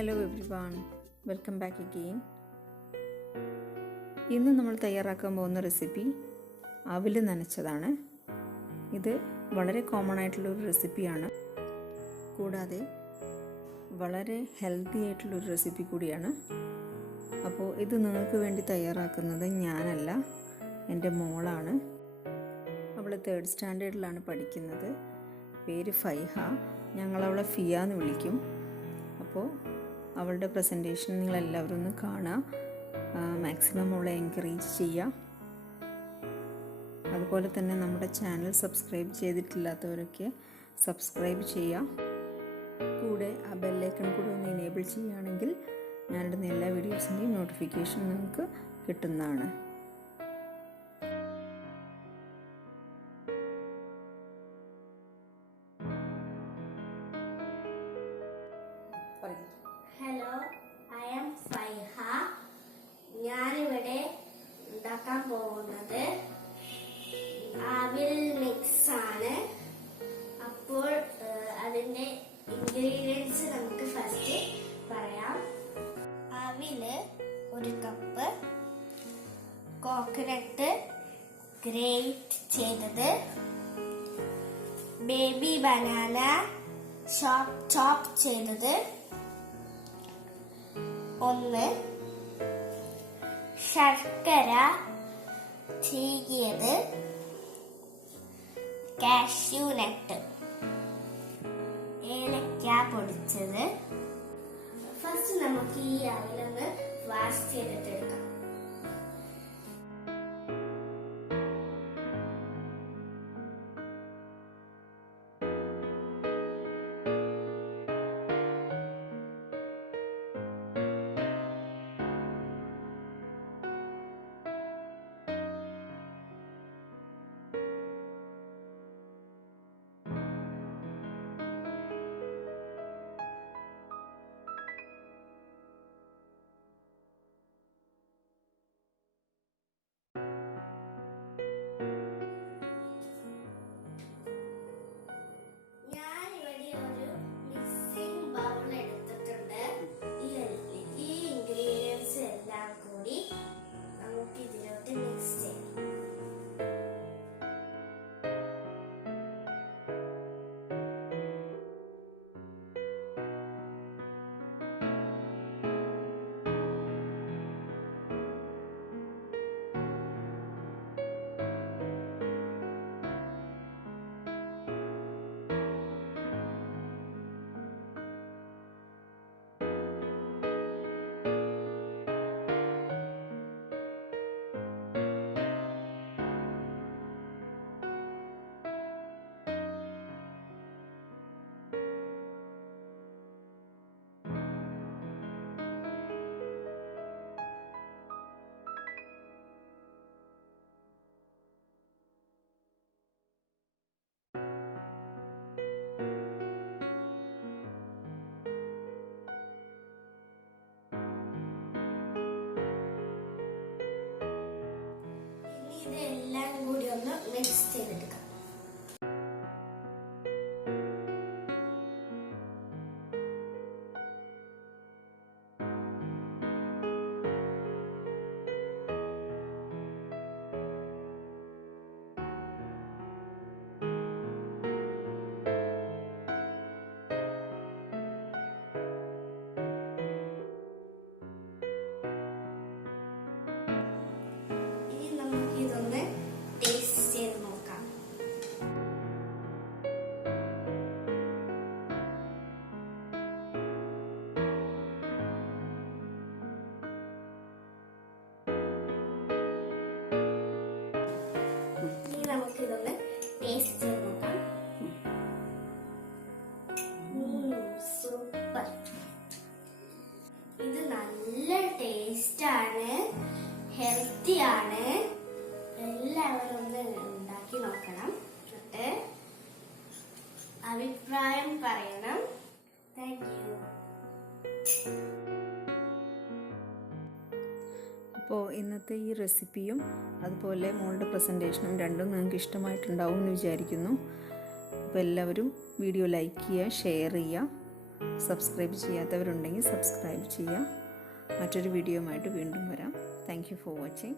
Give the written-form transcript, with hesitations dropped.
Hello everyone, welcome back again. ഇന്ന് നമ്മൾ തയ്യാറാക്കാൻ പോകുന്ന റെസിപ്പി അവിൽ നനച്ചതാണ്. ഇത് വളരെ കോമൺ ആയിട്ടുള്ളൊരു റെസിപ്പിയാണ്, കൂടാതെ വളരെ ഹെൽത്തി ആയിട്ടുള്ളൊരു റെസിപ്പി കൂടിയാണ്. അപ്പോൾ ഇത് നിങ്ങൾക്ക് വേണ്ടി തയ്യാറാക്കുന്നത് ഞാനല്ല, എൻ്റെ മോളാണ്. അവൾ 3rd സ്റ്റാൻഡേർഡിലാണ് പഠിക്കുന്നത്. പേര് ഫൈഹ, ഞങ്ങളവളെ ഫിയ എന്ന് വിളിക്കും. അപ്പോൾ അവളുടെ പ്രസൻറ്റേഷൻ നിങ്ങളെല്ലാവരും ഒന്ന് കാണുക, മാക്സിമം അവളെ എൻകറേജ് ചെയ്യുക. അതുപോലെ തന്നെ നമ്മുടെ ചാനൽ സബ്സ്ക്രൈബ് ചെയ്തിട്ടില്ലാത്തവരൊക്കെ സബ്സ്ക്രൈബ് ചെയ്യുക. കൂടെ ആ ബെല്ലൈക്കൺ കൂടെ ഒന്ന് എനേബിൾ ചെയ്യുകയാണെങ്കിൽ ഞാനിടുന്ന എല്ലാ വീഡിയോസിൻ്റെയും നോട്ടിഫിക്കേഷൻ നിങ്ങൾക്ക് കിട്ടുന്നതാണ്. Hello, I am Faiha. ഞാനിവിടെ ഉണ്ടാക്കാൻ പോകുന്നത് അവിൽ മിക്സ് ആണ്. അപ്പോൾ അതിൻ്റെ ഇൻഗ്രീഡിയൻസ് നമുക്ക് ഫസ്റ്റ് പറയാം. അവില് 1 കപ്പ്, കോക്കനട്ട് ഗ്രേറ്റ് ചെയ്തത്, ബേബി ബനാന ചോപ്പ് ചെയ്തത് 1, ശർക്കര ചീകിയത്, കാഷ്യൂ നട്ട്, ഏലക്ക പൊടിച്ചത്. ഫസ്റ്റ് നമുക്ക് ഈ അവിലൊന്ന് വാഷ് ചെയ്തിട്ടെടുക്കാം. ഇതെല്ലാം കൂടി ഒന്ന് മിക്സ് ചെയ്തെടുക്കാം. ഇനി നമുക്ക് ഇതൊന്ന് ടേസ്റ്റ് ചെയ്ത് നോക്കാം. ഇനി നമുക്ക് ഇതൊന്ന് ടേസ്റ്റ് ചെയ്ത് നോക്കാം. സൂപ്പർ! ഇത് നല്ല ടേസ്റ്റ് ആണ്, ഹെൽത്തി ആണ്. എല്ലാവരും ഒന്ന് ഉണ്ടാക്കി നോക്കണം, എന്നിട്ട് അഭിപ്രായം പറയണം. Thank you. അപ്പോൾ ഇന്നത്തെ ഈ റെസിപ്പിയും അതുപോലെ മോളുടെ പ്രസൻറ്റേഷനും രണ്ടും നിങ്ങൾക്ക് ഇഷ്ടമായിട്ടുണ്ടാവും എന്ന് വിചാരിക്കുന്നു. അപ്പോൾ എല്ലാവരും വീഡിയോ ലൈക്ക് ചെയ്യുക, ഷെയർ ചെയ്യുക. സബ്സ്ക്രൈബ് ചെയ്യാത്തവരുണ്ടെങ്കിൽ സബ്സ്ക്രൈബ് ചെയ്യുക. മറ്റൊരു വീഡിയോയുമായിട്ട് വീണ്ടും വരാം. Thank you for watching.